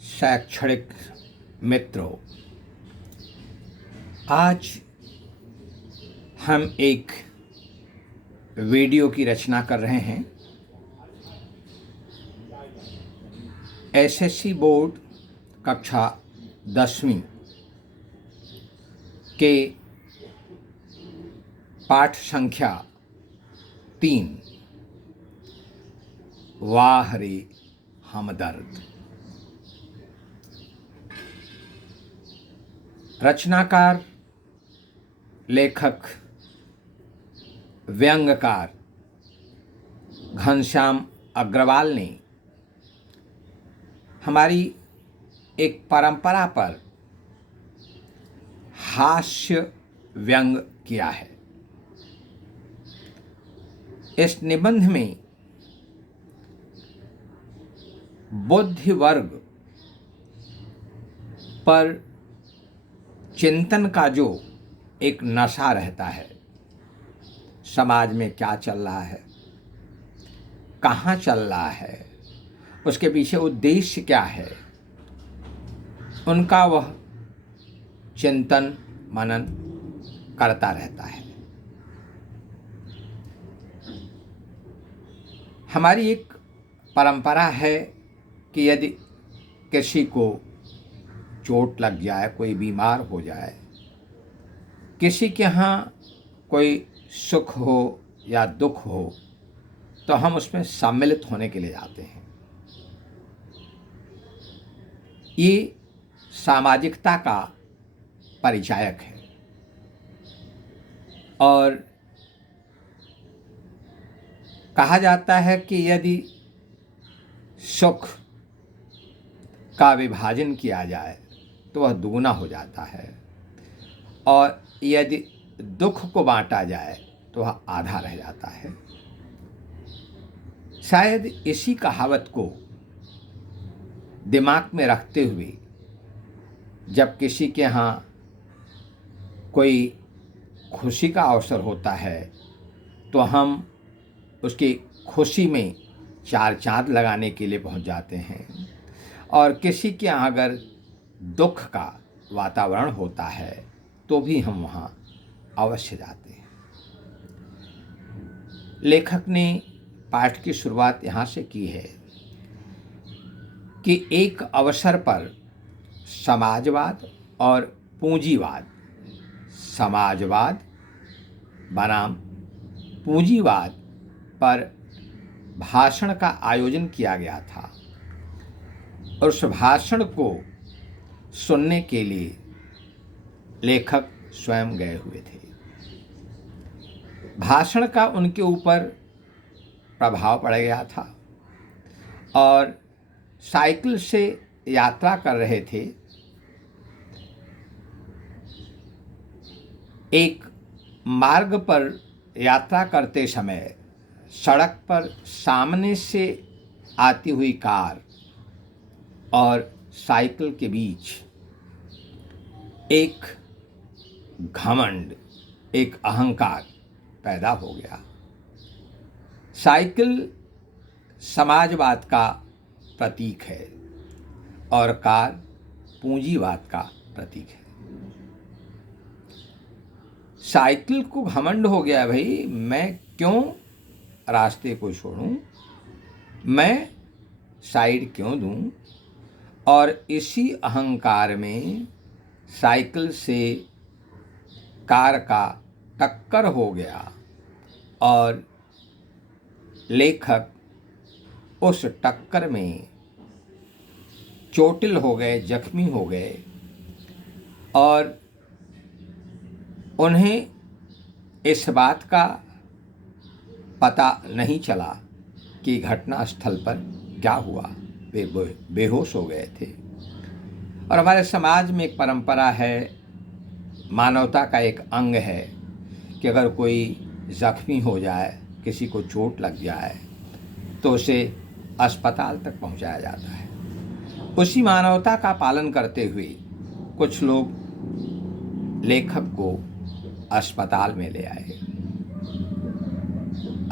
शैक्षणिक मित्रों, आज हम एक वीडियो की रचना कर रहे हैं। एसएससी बोर्ड कक्षा 10वीं के पाठ संख्या 3 वाह रे हमदर्द। रचनाकार, लेखक, व्यंग्यकार घनश्याम अग्रवाल ने हमारी एक परंपरा पर हास्य व्यंग किया है। इस निबंध में बुद्धि वर्ग पर चिंतन का जो एक नशा रहता है, समाज में क्या चल रहा है, कहाँ चल रहा है, उसके पीछे उद्देश्य क्या है, उनका वह चिंतन मनन करता रहता है। हमारी एक परंपरा है कि यदि किसी को चोट लग जाए, कोई बीमार हो जाए, किसी के यहाँ कोई सुख हो या दुख हो, तो हम उसमें सम्मिलित होने के लिए जाते हैं। ये सामाजिकता का परिचायक है और कहा जाता है कि यदि सुख का विभाजन किया जाए तो वह दुगुना हो जाता है और यदि दुख को बांटा जाए तो वह आधा रह जाता है। शायद इसी कहावत को दिमाग में रखते हुए जब किसी के यहाँ कोई खुशी का अवसर होता है तो हम उसकी खुशी में चार चांद लगाने के लिए पहुंच जाते हैं, और किसी के यहाँ अगर दुख का वातावरण होता है तो भी हम वहाँ अवश्य जाते हैं। लेखक ने पाठ की शुरुआत यहाँ से की है कि एक अवसर पर समाजवाद और पूंजीवाद, समाजवाद बनाम पूंजीवाद पर भाषण का आयोजन किया गया था और उस भाषण को सुनने के लिए लेखक स्वयं गए हुए थे। भाषण का उनके ऊपर प्रभाव पड़ गया था और साइकिल से यात्रा कर रहे थे। एक मार्ग पर यात्रा करते समय सड़क पर सामने से आती हुई कार और साइकिल के बीच एक घमंड, एक अहंकार पैदा हो गया। साइकिल समाजवाद का प्रतीक है और कार पूंजीवाद का प्रतीक है। साइकिल को घमंड हो गया, भाई मैं क्यों रास्ते को छोड़ूं, मैं साइड क्यों दूं, और इसी अहंकार में साइकिल से कार का टक्कर हो गया और लेखक उस टक्कर में चोटिल हो गए, जख्मी हो गए और उन्हें इस बात का पता नहीं चला कि घटनास्थल पर क्या हुआ। वे बेहोश हो गए थे। और हमारे समाज में एक परंपरा है, मानवता का एक अंग है कि अगर कोई जख्मी हो जाए, किसी को चोट लग जाए, तो उसे अस्पताल तक पहुंचाया जाता है। उसी मानवता का पालन करते हुए कुछ लोग लेखक को अस्पताल में ले आए।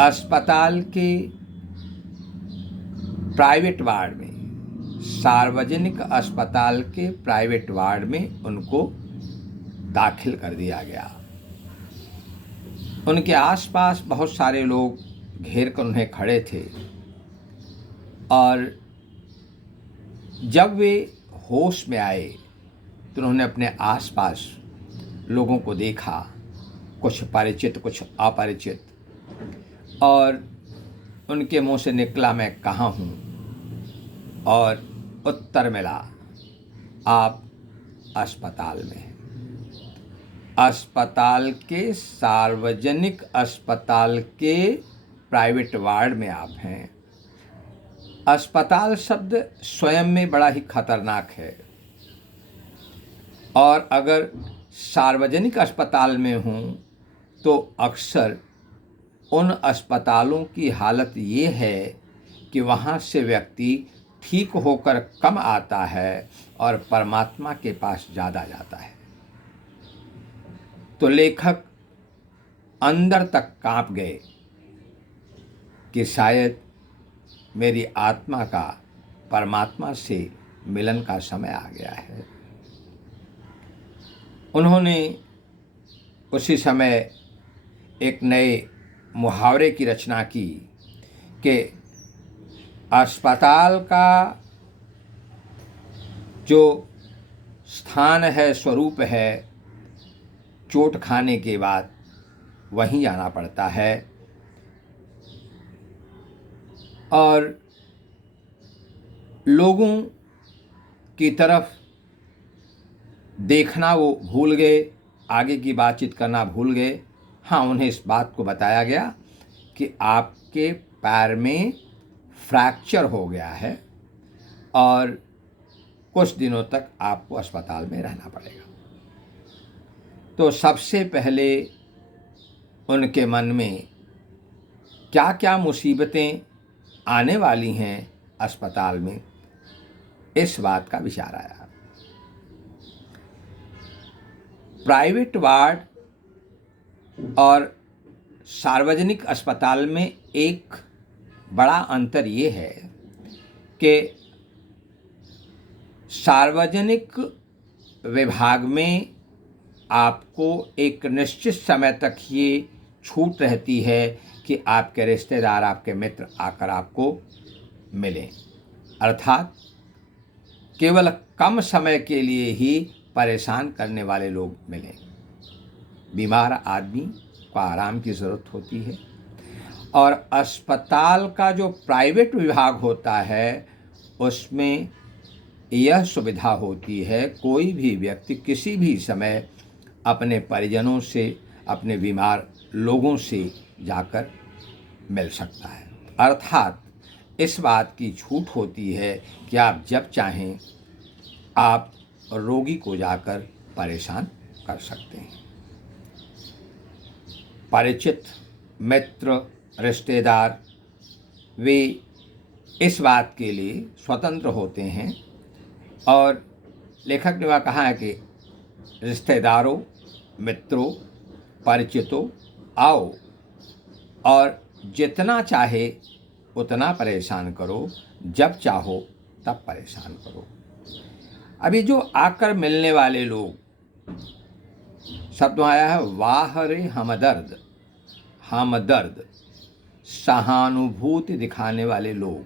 अस्पताल के प्राइवेट वार्ड में सार्वजनिक अस्पताल के प्राइवेट वार्ड में उनको दाखिल कर दिया गया। उनके आसपास बहुत सारे लोग घेर कर उन्हें खड़े थे और जब वे होश में आए तो उन्होंने अपने आसपास लोगों को देखा, कुछ परिचित कुछ अपरिचित, और उनके मुंह से निकला मैं कहाँ हूँ, और उत्तर मिला आप अस्पताल में हैं। अस्पताल के, सार्वजनिक अस्पताल के प्राइवेट वार्ड में आप हैं। अस्पताल शब्द स्वयं में बड़ा ही खतरनाक है, और अगर सार्वजनिक अस्पताल में हूँ तो अक्सर उन अस्पतालों की हालत ये है कि वहाँ से व्यक्ति ठीक होकर कम आता है और परमात्मा के पास ज़्यादा जाता है। तो लेखक अंदर तक कांप गए कि शायद मेरी आत्मा का परमात्मा से मिलन का समय आ गया है। उन्होंने उसी समय एक नए मुहावरे की रचना की कि अस्पताल का जो स्थान है, स्वरूप है, चोट खाने के बाद वहीं जाना पड़ता है, और लोगों की तरफ देखना वो भूल गए, आगे की बातचीत करना भूल गए। हाँ, उन्हें इस बात को बताया गया कि आपके पैर में फ्रैक्चर हो गया है और कुछ दिनों तक आपको अस्पताल में रहना पड़ेगा। तो सबसे पहले उनके मन में क्या क्या मुसीबतें आने वाली हैं अस्पताल में, इस बात का विचार आया। प्राइवेट वार्ड और सार्वजनिक अस्पताल में एक बड़ा अंतर ये है कि सार्वजनिक विभाग में आपको एक निश्चित समय तक ये छूट रहती है कि आपके रिश्तेदार, आपके मित्र आकर आपको मिलें, अर्थात केवल कम समय के लिए ही परेशान करने वाले लोग मिलें। बीमार आदमी को आराम की ज़रूरत होती है, और अस्पताल का जो प्राइवेट विभाग होता है उसमें यह सुविधा होती है, कोई भी व्यक्ति किसी भी समय अपने परिजनों से, अपने बीमार लोगों से जाकर मिल सकता है। अर्थात इस बात की छूट होती है कि आप जब चाहें आप रोगी को जाकर परेशान कर सकते हैं। परिचित, मित्र, रिश्तेदार वे इस बात के लिए स्वतंत्र होते हैं, और लेखक ने वह कहा है कि रिश्तेदारों, मित्रों, परिचितों, आओ और जितना चाहे उतना परेशान करो, जब चाहो तब परेशान करो। अभी जो आकर मिलने वाले लोग, शब्द आया है वाह रे हमदर्द, हमदर्द, सहानुभूति दिखाने वाले लोग,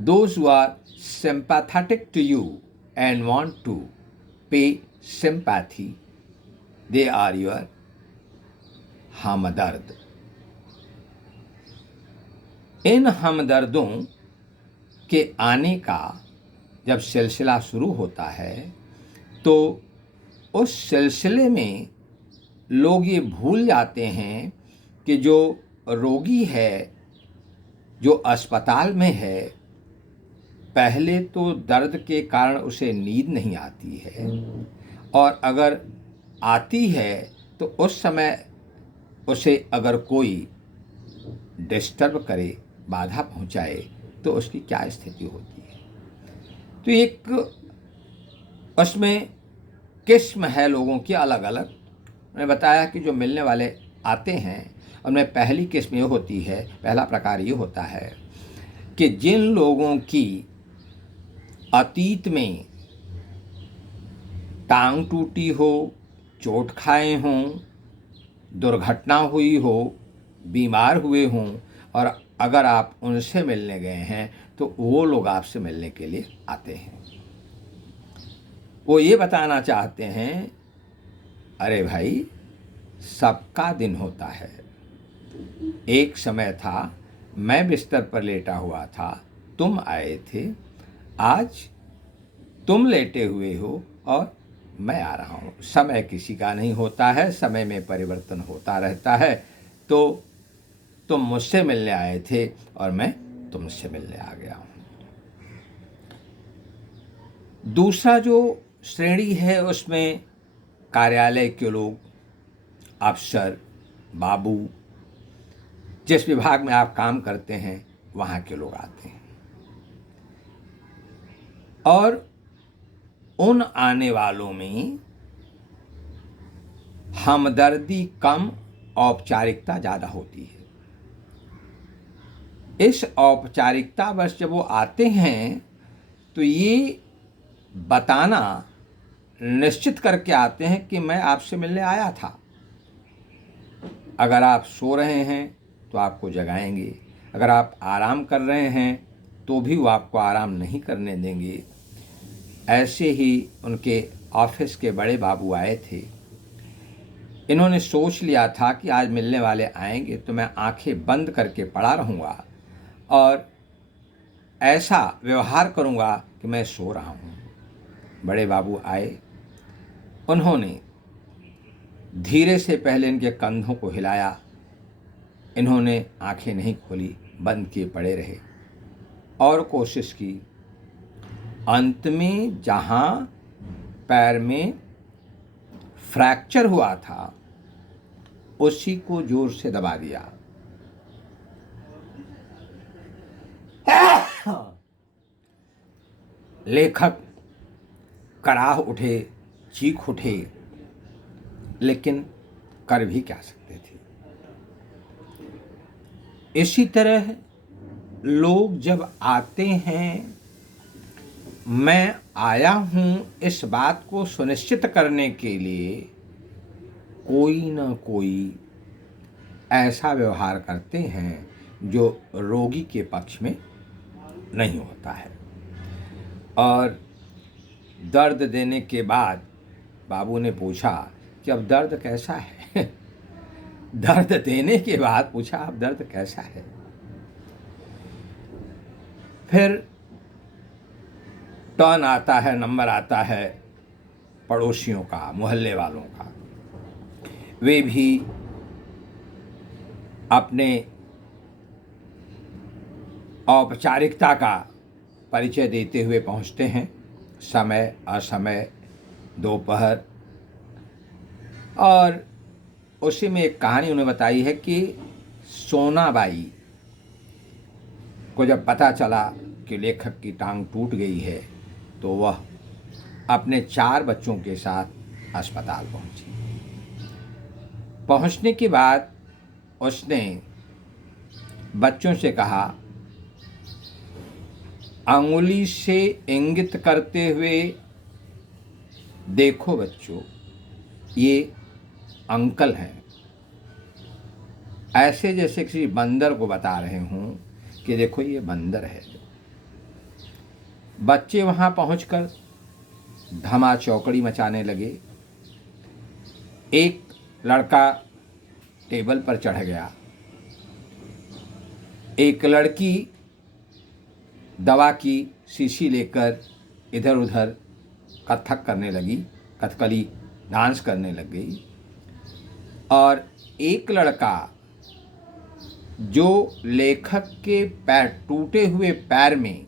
those who are sympathetic to you and want to pay sympathy, they are your हमदर्द। इन हमदर्दों के आने का जब सिलसिला शुरू होता है तो उस सिलसिले में लोग ये भूल जाते हैं कि जो रोगी है, जो अस्पताल में है, पहले तो दर्द के कारण उसे नींद नहीं आती है, और अगर आती है तो उस समय उसे अगर कोई डिस्टर्ब करे, बाधा पहुंचाए, तो उसकी क्या स्थिति होती है। तो एक उसमें किस्म है लोगों की अलग अलग। मैंने बताया कि जो मिलने वाले आते हैं उनमें पहली किस्म ये होती है, पहला प्रकार ये होता है कि जिन लोगों की अतीत में टांग टूटी हो, चोट खाए हों, दुर्घटना हुई हो, बीमार हुए हों, और अगर आप उनसे मिलने गए हैं तो वो लोग आपसे मिलने के लिए आते हैं। वो ये बताना चाहते हैं, अरे भाई, सबका दिन होता है। एक समय था, मैं बिस्तर पर लेटा हुआ था, तुम आए थे, आज तुम लेटे हुए हो और मैं आ रहा हूँ। समय किसी का नहीं होता है, समय में परिवर्तन होता रहता है। तो तुम मुझसे मिलने आए थे और मैं तुमसे मिलने आ गया हूँ। दूसरा जो श्रेणी है उसमें कार्यालय के लोग, अफसर, बाबू, जिस विभाग में आप काम करते हैं वहाँ के लोग आते हैं। और उन आने वालों में हमदर्दी कम, औपचारिकता ज़्यादा होती है। इस औपचारिकतावश जब वो आते हैं तो ये बताना निश्चित करके आते हैं कि मैं आपसे मिलने आया था। अगर आप सो रहे हैं तो आपको जगाएंगे, अगर आप आराम कर रहे हैं तो भी वो आपको आराम नहीं करने देंगे। ऐसे ही उनके ऑफिस के बड़े बाबू आए थे। इन्होंने सोच लिया था कि आज मिलने वाले आएंगे तो मैं आंखें बंद करके पड़ा रहूँगा और ऐसा व्यवहार करूँगा कि मैं सो रहा हूँ। बड़े बाबू आए, उन्होंने धीरे से पहले इनके कंधों को हिलाया। इन्होंने आंखें नहीं खोली, बंद किए पड़े रहे और कोशिश की। अंत में जहाँ पैर में फ्रैक्चर हुआ था उसी को जोर से दबा दिया। लेखक कराह उठे, चीख उठे, लेकिन कर भी क्या सकते थे। इसी तरह लोग जब आते हैं, मैं आया हूँ इस बात को सुनिश्चित करने के लिए कोई न कोई ऐसा व्यवहार करते हैं जो रोगी के पक्ष में नहीं होता है। और दर्द देने के बाद बाबू ने पूछा कि अब दर्द कैसा है? दर्द देने के बाद पूछा, अब दर्द कैसा है? फिर टर्न आता है, नंबर आता है पड़ोसियों का, मोहल्ले वालों का। वे भी अपने औपचारिकता का परिचय देते हुए पहुंचते हैं। समय असमय, दोपहर। और उसी में एक कहानी उन्हें बताई है कि सोनाबाई को जब पता चला कि लेखक की टांग टूट गई है तो वह अपने 4 बच्चों के साथ अस्पताल पहुंची। पहुंचने के बाद उसने बच्चों से कहा, अंगुली से इंगित करते हुए, देखो बच्चों, ये अंकल हैं। ऐसे जैसे किसी बंदर को बता रहे हूं कि देखो ये बंदर है। बच्चे वहां पहुंचकर धमा चौकड़ी मचाने लगे। एक लड़का टेबल पर चढ़ गया, एक लड़की दवा की शीशी लेकर इधर उधर कथक करने लगी, कथकली डांस करने लग गई। और एक लड़का जो लेखक के पैर, टूटे हुए पैर में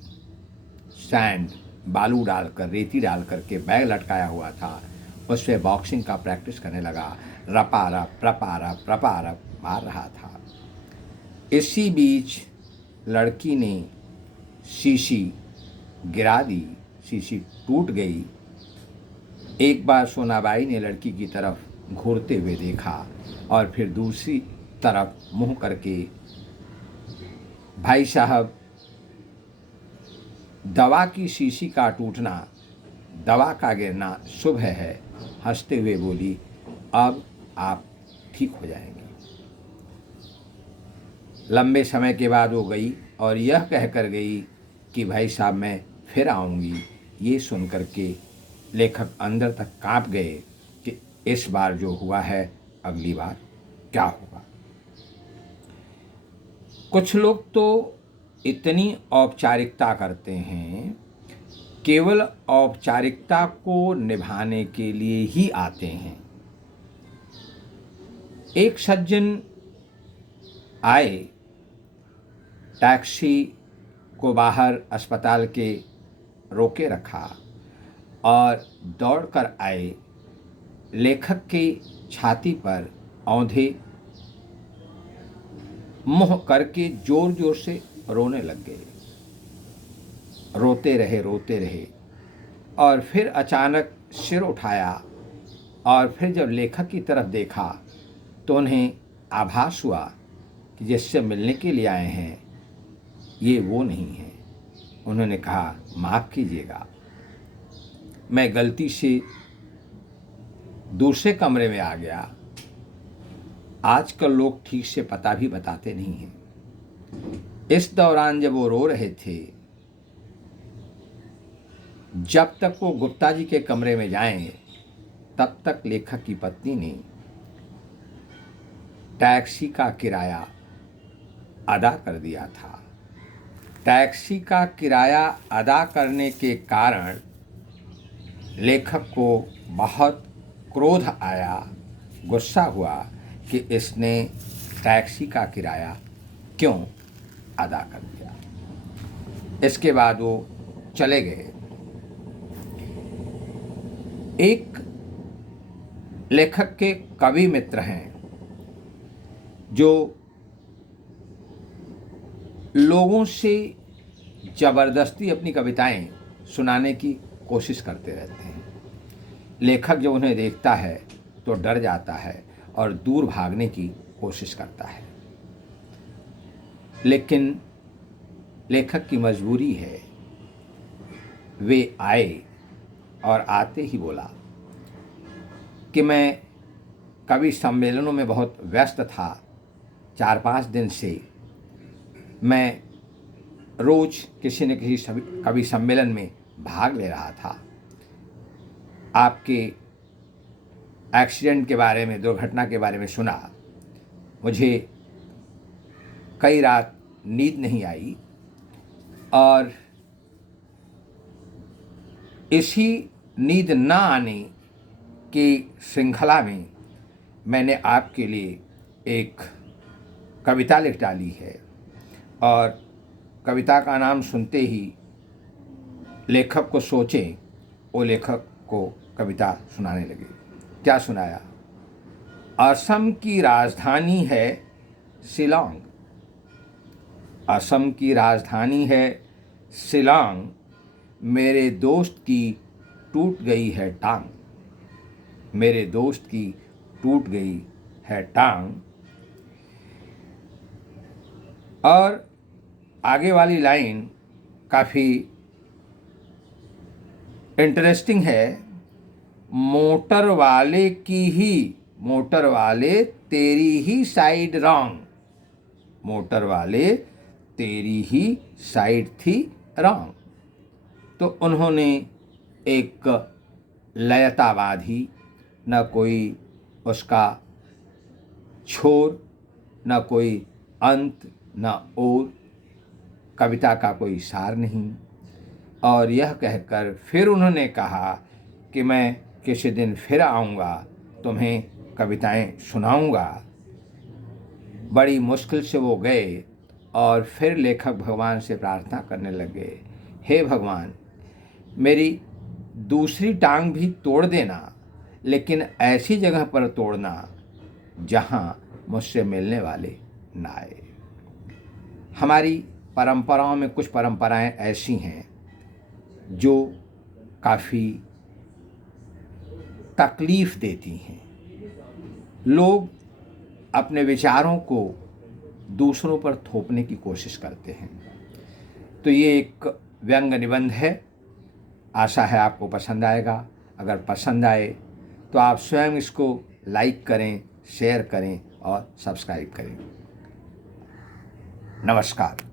सैंड, बालू डालकर, रेती डालकर के बैग लटकाया हुआ था, उस पर बॉक्सिंग का प्रैक्टिस करने लगा। रपा रप मार रहा था। इसी बीच लड़की ने शीशी गिरा दी, शीशी टूट गई। एक बार सोनाबाई ने लड़की की तरफ घूरते हुए देखा और फिर दूसरी तरफ मुंह करके, भाई साहब दवा की शीशी का टूटना, दवा का गिरना शुभ है। हंसते हुए बोली, अब आप ठीक हो जाएंगे। लंबे समय के बाद वो गई और यह कहकर गई कि भाई साहब मैं फिर आऊँगी। ये सुन कर के लेखक अंदर तक काँप गए कि इस बार जो हुआ है अगली बार क्या होगा। कुछ लोग तो इतनी औपचारिकता करते हैं, केवल औपचारिकता को निभाने के लिए ही आते हैं। एक सज्जन आए, टैक्सी को बाहर अस्पताल के रोके रखा और दौड़कर आए, लेखक की छाती पर औंधे मुँह करके जोर जोर से रोने लग गए। रोते रहे और फिर अचानक सिर उठाया और फिर जब लेखक की तरफ देखा तो उन्हें आभास हुआ कि जिससे मिलने के लिए आए हैं ये वो नहीं है। उन्होंने कहा, माफ़ कीजिएगा, मैं गलती से दूसरे कमरे में आ गया। आजकल लोग ठीक से पता भी बताते नहीं हैं। इस दौरान जब वो रो रहे थे, जब तक वो गुप्ता जी के कमरे में जाएं, तब तक लेखक की पत्नी ने टैक्सी का किराया अदा कर दिया था। टैक्सी का किराया अदा करने के कारण लेखक को बहुत क्रोध आया, गुस्सा हुआ कि इसने टैक्सी का किराया क्यों अदा कर दिया। इसके बाद वो चले गए। एक लेखक के कवि मित्र हैं जो लोगों से ज़बरदस्ती अपनी कविताएं सुनाने की कोशिश करते रहते हैं। लेखक जब उन्हें देखता है तो डर जाता है और दूर भागने की कोशिश करता है, लेकिन लेखक की मजबूरी है। वे आए और आते ही बोला कि मैं कवि सम्मेलनों में बहुत व्यस्त था, 4-5 दिन से मैं रोज़ किसी न किसी कवि सम्मेलन में भाग ले रहा था। आपके एक्सीडेंट के बारे में, दुर्घटना के बारे में सुना। मुझे कई रात नींद नहीं आई और इसी नींद ना आने की श्रृंखला में मैंने आपके लिए एक कविता लिख डाली है। और कविता का नाम सुनते ही लेखक को सोचें, वो लेखक को कविता सुनाने लगे। क्या सुनाया? असम की राजधानी है शिलांग, असम की राजधानी है शिलांग, मेरे दोस्त की टूट गई है टांग, मेरे दोस्त की टूट गई है टांग। और आगे वाली लाइन काफ़ी इंटरेस्टिंग है। मोटर वाले तेरी ही साइड रॉन्ग, मोटर वाले तेरी ही साइड थी रॉन्ग। तो उन्होंने एक लयता बांधी, न कोई उसका छोर, न कोई अंत, न ओर, कविता का कोई सार नहीं। और यह कहकर फिर उन्होंने कहा कि मैं किसी दिन फिर आऊँगा, तुम्हें कविताएं सुनाऊँगा। बड़ी मुश्किल से वो गए और फिर लेखक भगवान से प्रार्थना करने लगे, हे भगवान, मेरी दूसरी टांग भी तोड़ देना, लेकिन ऐसी जगह पर तोड़ना जहाँ मुझसे मिलने वाले ना आए। हमारी परंपराओं में कुछ परंपराएं ऐसी हैं जो काफ़ी तकलीफ़ देती हैं। लोग अपने विचारों को दूसरों पर थोपने की कोशिश करते हैं। तो ये एक व्यंग निबंध है। आशा है आपको पसंद आएगा। अगर पसंद आए तो आप स्वयं इसको लाइक करें, शेयर करें और सब्सक्राइब करें। नमस्कार।